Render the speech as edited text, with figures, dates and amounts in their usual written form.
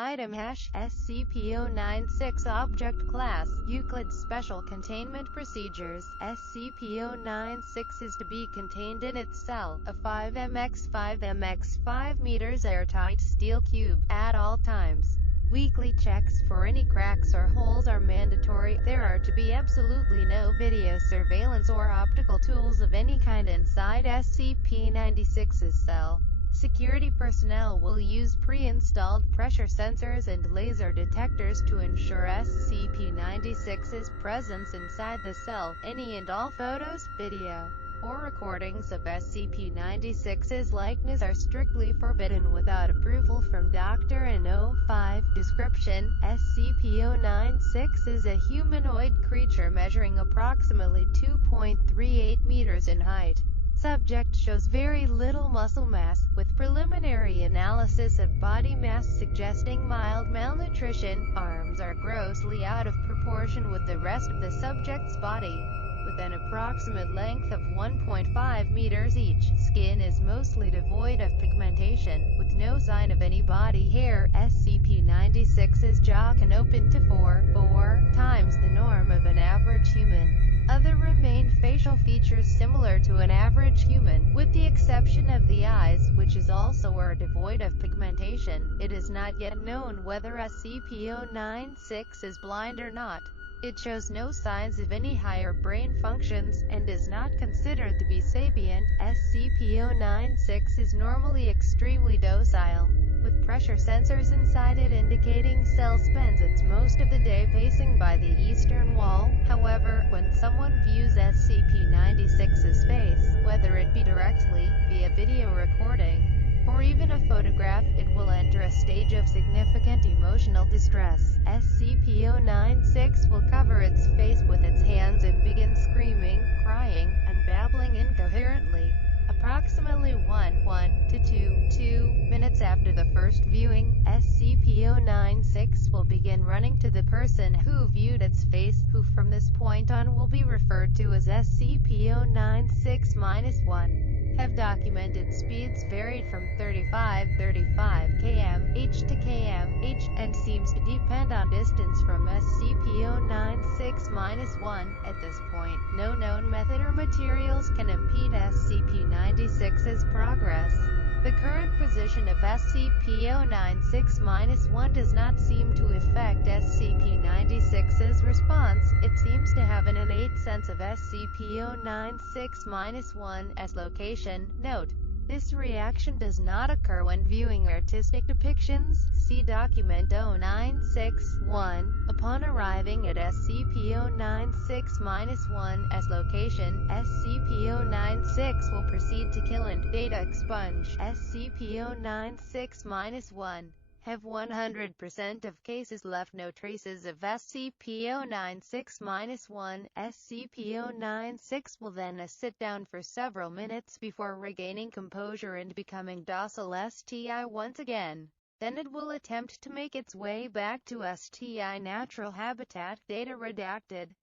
Item hash SCP-096 Object Class Euclid Special Containment Procedures SCP-096 is to be contained in its cell, a 5 meters airtight steel cube, at all times. Weekly checks for any cracks or holes are mandatory. There are to be absolutely no video surveillance or optical tools of any kind inside SCP-96's cell. Security personnel will use pre-installed pressure sensors and laser detectors to ensure SCP-96's presence inside the cell. Any and all photos, video, or recordings of SCP-96's likeness are strictly forbidden without approval from Dr. N05. Description: SCP-096 is a humanoid creature measuring approximately 2.38 meters in height. Subject shows very little muscle mass, with preliminary analysis of body mass suggesting mild malnutrition. Arms are grossly out of proportion with the rest of the subject's body, with an approximate length of 1.5 meters each. Skin is mostly devoid of pigmentation, with no sign of any body hair. SCP-96's jaw can open to 4 times the norm of an average human. Other remain facial features similar to an average human, with the exception of the eyes, which also are devoid of pigmentation. It is not yet known whether SCP-096 is blind or not. It shows no signs of any higher brain functions, and is not considered to be sapient. SCP-096 is normally extremely docile, with pressure sensors inside it indicating cell spends its most of the day pacing by the eastern wall. However, when someone views SCP-96's face, whether it be directly, via video recording, or even a photograph, it will enter a stage of significant emotional distress. SCP-096 will cover its face with its hands and begin screaming, crying, and babbling incoherently. Approximately 1 to 2 minutes after the first viewing, SCP-096 will begin running to the person who viewed its face, who from this point on will be referred to as SCP-096-1. Have documented speeds varied from 35 km/h to km/h, and seems to depend on distance from SCP-096-1. At this point, no known method or materials can impede SCP-96's progress. The current position of SCP-096-1 does not seem to affect SCP-96's response. It seems to have an innate sense of SCP-096-1's location. Note: this reaction does not occur when viewing artistic depictions. See Document 096-1. Upon arriving at SCP-096-1's location, SCP-096 will proceed to kill and data expunge SCP-096-1. Have 100% of cases left no traces of SCP-096-1. SCP-096 will then sit down for several minutes before regaining composure and becoming docile STI once again. Then it will attempt to make its way back to STI natural habitat. Data redacted.